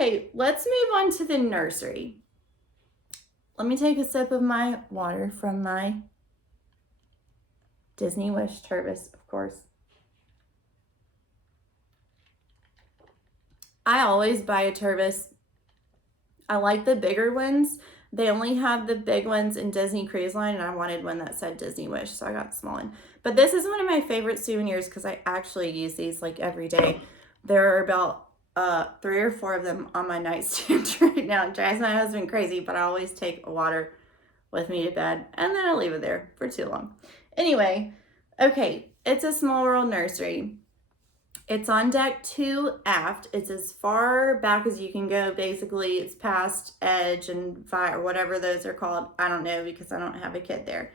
Okay, let's move on to the nursery. Let me take a sip of my water from my Disney Wish Tervis, of course. I always buy a Tervis. I like the bigger ones. They only have the big ones in Disney Cruise Line, and I wanted one that said Disney Wish, so I got the small one. But this is one of my favorite souvenirs because I actually use these like every day. There are about 3 or 4 of them on my nightstand right now. It drives my husband crazy, but I always take water with me to bed, and then I leave it there for too long. Anyway, okay, it's a Small World nursery. It's on deck 2 aft. It's as far back as you can go. Basically, it's past Edge and Fire, or whatever those are called. I don't know because I don't have a kid there.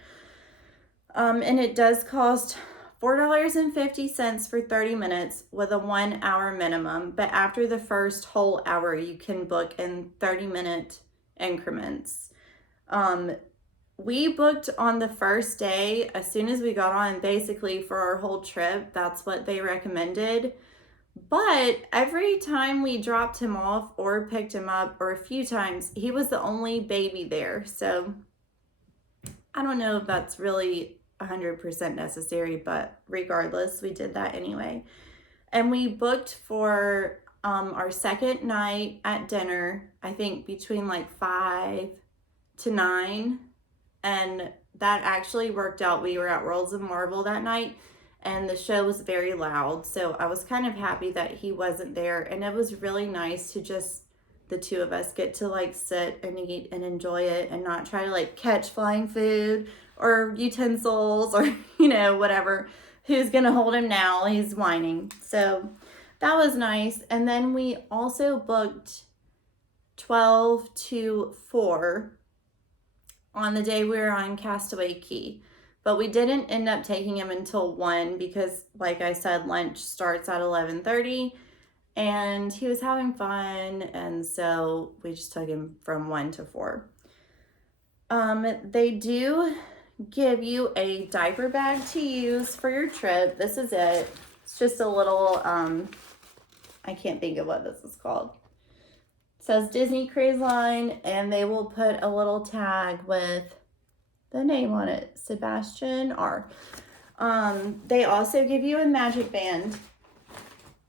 And it does cost $4.50 for 30 minutes with a 1 hour minimum. But after the first whole hour, you can book in 30-minute increments. We booked on the first day as soon as we got on, basically for our whole trip. That's what they recommended. But every time we dropped him off or picked him up, or a few times, he was the only baby there. So I don't know if that's really 100% necessary, but regardless, we did that anyway. And we booked for our second night at dinner, I think between like 5 to 9. And that actually worked out. We were at Worlds of Marvel that night, and the show was very loud. So I was kind of happy that he wasn't there. And it was really nice to just, the two of us, get to like sit and eat and enjoy it and not try to like catch flying food or utensils or, you know, whatever. Who's going to hold him now? He's whining. So that was nice. And then we also booked 12 to 4 on the day we were on Castaway Cay. But we didn't end up taking him until 1 because, like I said, lunch starts at 11:30, and he was having fun, and so we just took him from 1 to 4. They do give you a diaper bag to use for your trip. This is it. It's just a little, I can't think of what this is called. Says Disney Cruise Line, and they will put a little tag with the name on it, Sebastian R. They also give you a magic band.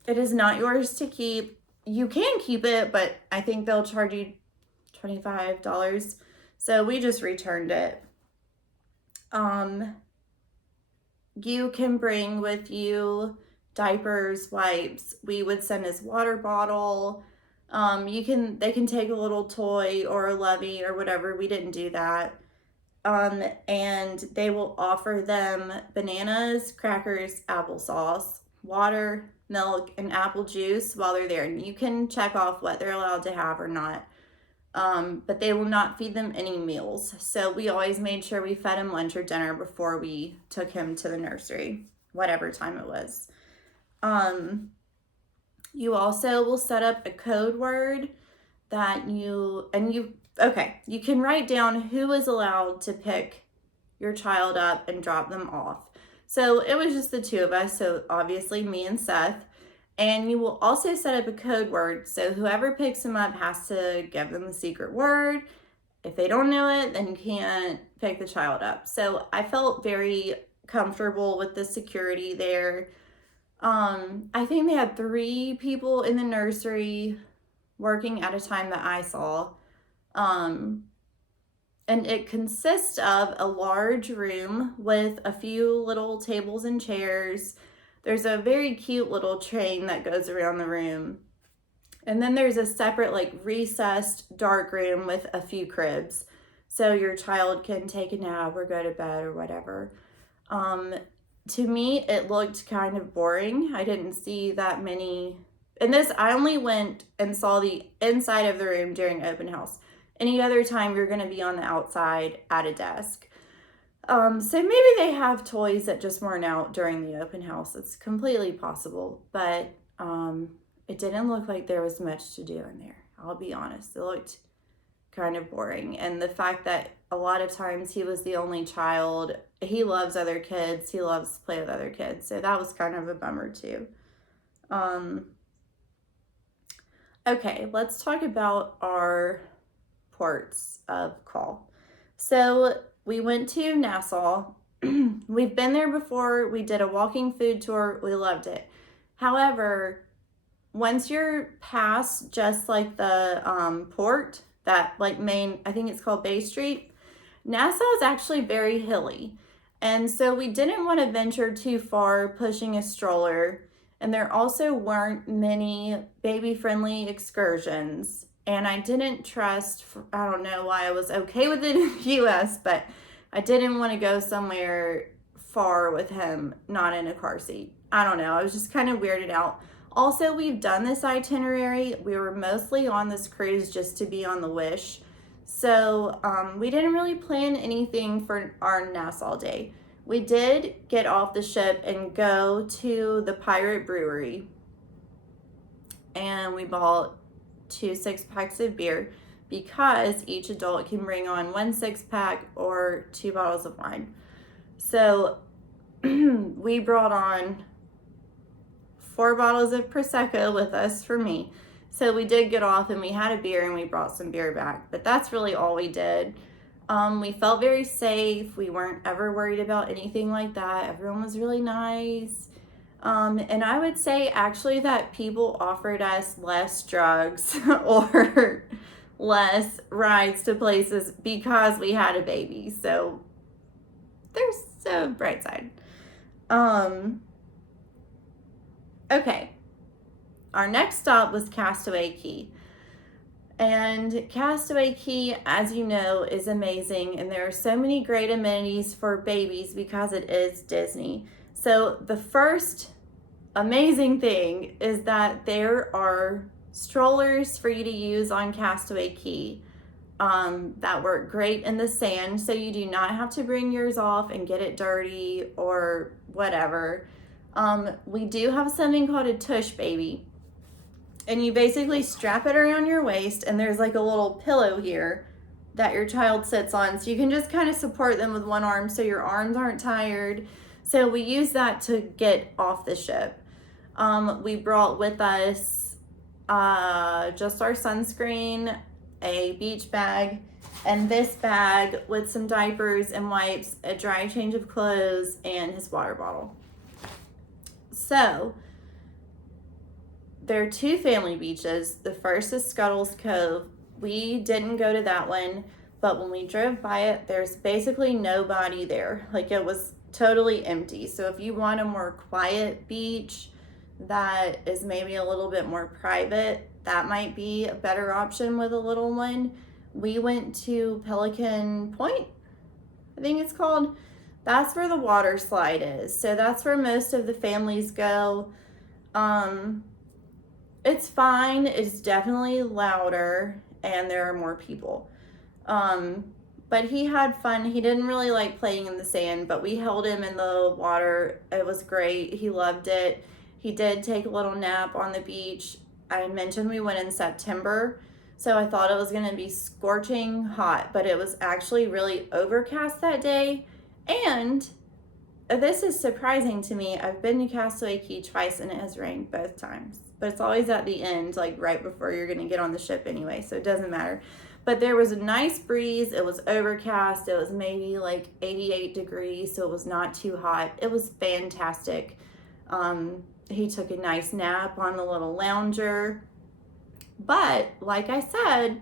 It is not yours to keep. You can keep it, but I think they'll charge you $25. So we just returned it. You can bring with you diapers, wipes. We would send his water bottle. They can take a little toy or a lovey or whatever. We didn't do that. And they will offer them bananas, crackers, applesauce, water, milk, and apple juice while they're there. And you can check off what they're allowed to have or not. But they will not feed them any meals. So we always made sure we fed him lunch or dinner before we took him to the nursery, whatever time it was. You also will set up a code word that you can write down who is allowed to pick your child up and drop them off. So it was just the two of us, so obviously me and Seth. And you will also set up a code word, so whoever picks them up has to give them the secret word. If they don't know it, then you can't pick the child up. So I felt very comfortable with the security there. I think they had 3 people in the nursery working at a time that I saw. And it consists of a large room with a few little tables and chairs. There's a very cute little train that goes around the room. And then there's a separate, like, recessed dark room with a few cribs. So your child can take a nap or go to bed or whatever. To me, it looked kind of boring. I didn't see that many. And this, I only went and saw the inside of the room during open house. Any other time, you're going to be on the outside at a desk. So maybe they have toys that just weren't out during the open house. It's completely possible. But it didn't look like there was much to do in there. I'll be honest. It looked kind of boring. And the fact that a lot of times he was the only child, he loves other kids. He loves to play with other kids. So that was kind of a bummer too. Okay, let's talk about our ports of call. So we went to Nassau. We've been there before. We did a walking food tour. We loved it. However, once you're past just like the port, that like main, I think it's called Bay Street, Nassau is actually very hilly. And so we didn't want to venture too far pushing a stroller. And there also weren't many baby friendly excursions. And I didn't trust, I don't know why I was okay with it in the US, but I didn't want to go somewhere far with him not in a car seat. I don't know. I was just kind of weirded out. Also, we've done this itinerary. We were mostly on this cruise just to be on the Wish. So we didn't really plan anything for our Nassau day. We did get off the ship and go to the Pirate Brewery. And we bought 2 6-packs of beer because each adult can bring on 1 6-pack or 2 bottles of wine. So we brought on 4 bottles of Prosecco with us for me. So we did get off and we had a beer and we brought some beer back. But that's really all we did. We felt very safe. We weren't ever worried about anything like that. Everyone was really nice. And I would say actually that people offered us less drugs or less rides to places because we had a baby. So there's a bright side. Okay, our next stop was Castaway Cay. And Castaway Cay, as you know, is amazing. And there are so many great amenities for babies because it is Disney. So the first amazing thing is that there are strollers for you to use on Castaway Cay that work great in the sand. So you do not have to bring yours off and get it dirty or whatever. We do have something called a tush baby. And you basically strap it around your waist, and there's like a little pillow here that your child sits on. So you can just kind of support them with one arm so your arms aren't tired. So we use that to get off the ship. We brought with us just our sunscreen, a beach bag, and this bag with some diapers and wipes, a dry change of clothes, and his water bottle. So there are 2 family beaches. The first is Scuttle's Cove. We didn't go to that one, but when we drove by it, there's basically nobody there. Like, it was totally empty. So if you want a more quiet beach that is maybe a little bit more private, that might be a better option with a little one. We went to Pelican Point, I think it's called. That's where the water slide is. So that's where most of the families go. It's fine. It's definitely louder and there are more people. But he had fun. He didn't really like playing in the sand, but we held him in the water. It was great. He loved it. He did take a little nap on the beach. I mentioned we went in September, so I thought it was going to be scorching hot, but it was actually really overcast that day. And this is surprising to me. I've been to Castaway Cay twice and it has rained both times. But it's always at the end, like right before you're going to get on the ship anyway, so it doesn't matter. But there was a nice breeze. It was overcast. It was maybe like 88 degrees, so it was not too hot. It was fantastic. He took a nice nap on the little lounger. But like I said,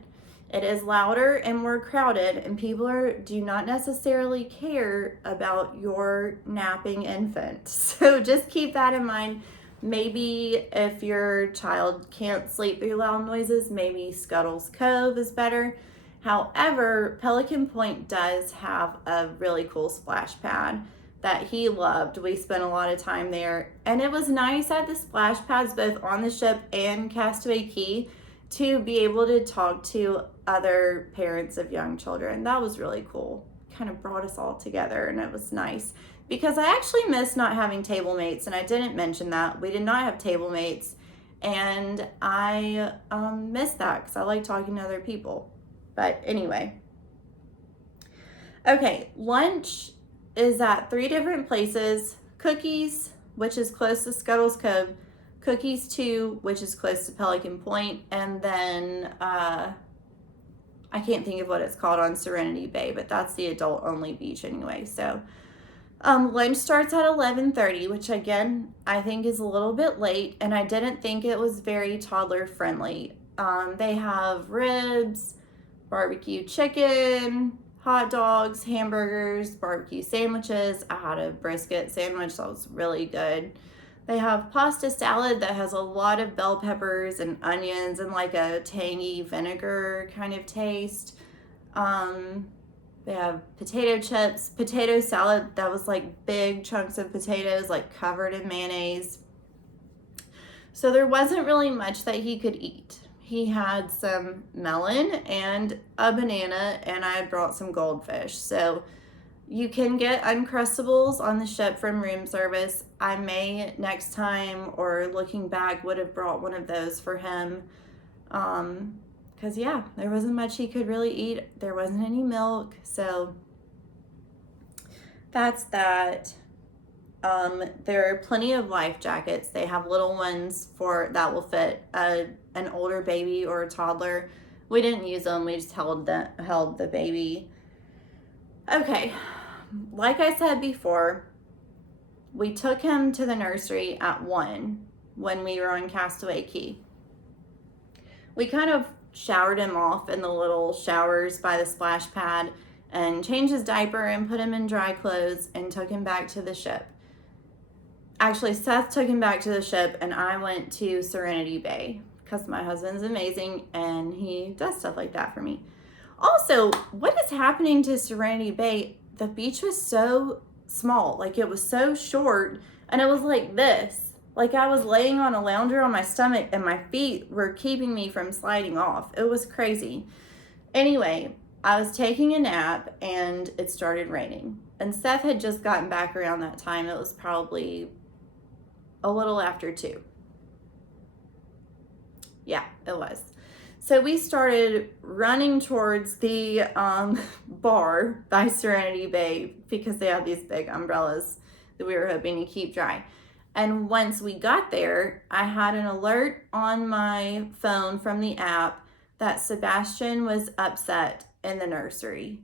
it is louder and more crowded, and people do not necessarily care about your napping infant. So just keep that in mind. Maybe if your child can't sleep through loud noises, maybe Scuttle's Cove is better. However, Pelican Point does have a really cool splash pad that he loved. We spent a lot of time there, and it was nice at the splash pads, both on the ship and Castaway Cay, to be able to talk to other parents of young children. That was really cool. Kind of brought us all together, and it was nice. Because I actually miss not having table mates, and I didn't mention that. We did not have table mates, and I miss that because I like talking to other people. But anyway. Okay, lunch is at 3 different places. Cookies, which is close to Scuttle's Cove. Cookies 2, which is close to Pelican Point, and then I can't think of what it's called on Serenity Bay, but that's the adult-only beach anyway. So lunch starts at 11:30, which again, I think is a little bit late, and I didn't think it was very toddler friendly. They have ribs, barbecue chicken, hot dogs, hamburgers, barbecue sandwiches. I had a brisket sandwich that was really good. They have pasta salad that has a lot of bell peppers and onions and like a tangy vinegar kind of taste. They have potato chips, potato salad that was like big chunks of potatoes like covered in mayonnaise. So there wasn't really much that he could eat. He had some melon and a banana, and I had brought some goldfish. So you can get Uncrustables on the ship from room service. I may next time, or looking back, would have brought one of those for him. Because yeah, there wasn't much he could really eat. There wasn't any milk. So that's that. There are plenty of life jackets. They have little ones that will fit an older baby or a toddler. We didn't use them. We just held the baby. Okay, like I said before, we took him to the nursery at 1 when we were on Castaway Cay. We kind of showered him off in the little showers by the splash pad and changed his diaper and put him in dry clothes and took him back to the ship. Actually, Seth took him back to the ship, and I went to Serenity Bay because my husband's amazing and he does stuff like that for me. Also, what is happening to Serenity Bay? The beach was so small, like it was so short, and it was like this. Like I was laying on a lounger on my stomach and my feet were keeping me from sliding off. It was crazy. Anyway, I was taking a nap and it started raining. And Seth had just gotten back around that time. It was probably a little after 2. Yeah, it was. So we started running towards the bar by Serenity Bay because they have these big umbrellas that we were hoping to keep dry. And once we got there, I had an alert on my phone from the app that Sebastian was upset in the nursery.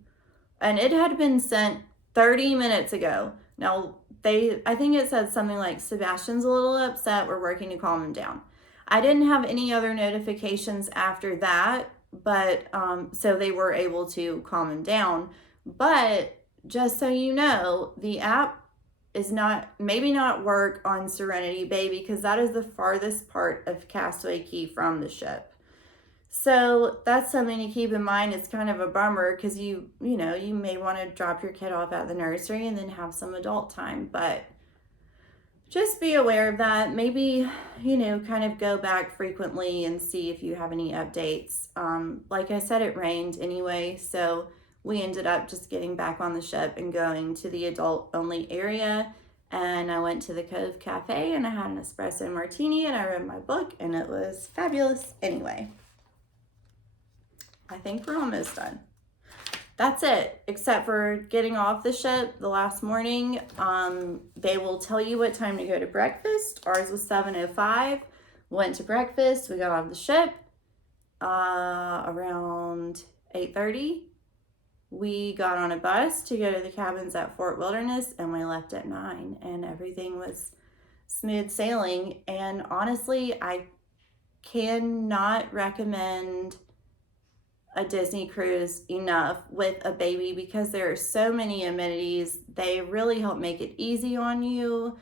And it had been sent 30 minutes ago. Now, I think it said something like, Sebastian's a little upset, we're working to calm him down. I didn't have any other notifications after that, but so they were able to calm him down. But just so you know, the app is maybe not work on Serenity Bay because that is the farthest part of Castaway Cay from the ship. So that's something to keep in mind. It's kind of a bummer because you may want to drop your kid off at the nursery and then have some adult time, but just be aware of that. Maybe, kind of go back frequently and see if you have any updates. Like I said, it rained anyway, so we ended up just getting back on the ship and going to the adult-only area. And I went to the Cove Cafe and I had an espresso martini and I read my book and it was fabulous. Anyway, I think we're almost done. That's it, except for getting off the ship the last morning. They will tell you what time to go to breakfast. Ours was 7:05. Went to breakfast. We got off the ship around 8:30. We got on a bus to go to the cabins at Fort Wilderness, and we left at 9, and everything was smooth sailing. And honestly, I cannot recommend a Disney cruise enough with a baby because there are so many amenities. They really help make it easy on you.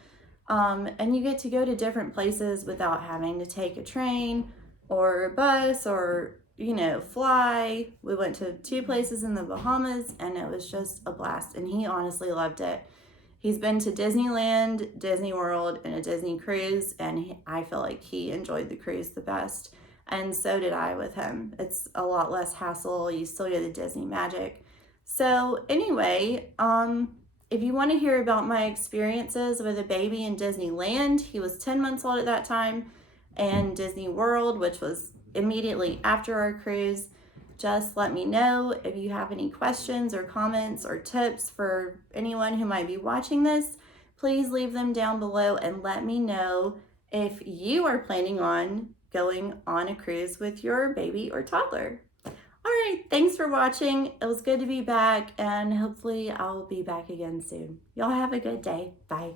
And you get to go to different places without having to take a train or a bus or, fly. We went to 2 places in the Bahamas and it was just a blast. And he honestly loved it. He's been to Disneyland, Disney World, and a Disney cruise, and I feel like he enjoyed the cruise the best. And so did I with him. It's a lot less hassle. You still get the Disney magic. So anyway, if you want to hear about my experiences with a baby in Disneyland, he was 10 months old at that time, and Disney World, which was immediately after our cruise, just let me know. If you have any questions or comments or tips for anyone who might be watching this, please leave them down below and let me know if you are planning on going on a cruise with your baby or toddler. All right, thanks for watching. It was good to be back, and hopefully I'll be back again soon. Y'all have a good day. Bye.